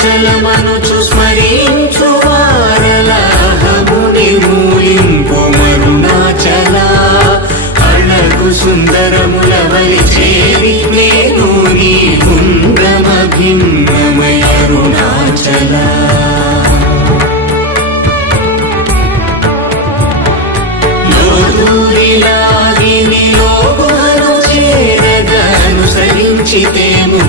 అరుణాచలమనుచు స్మరించు వారలాహముని మూలింపు మరుణాచల అళగు సుందరముల వలి చేరి నేను నీ గుండ్రమ భిన్నమయ అరుణాచల లోదూరిలాగిని లోగుహను చేరగా అనుసరించితేము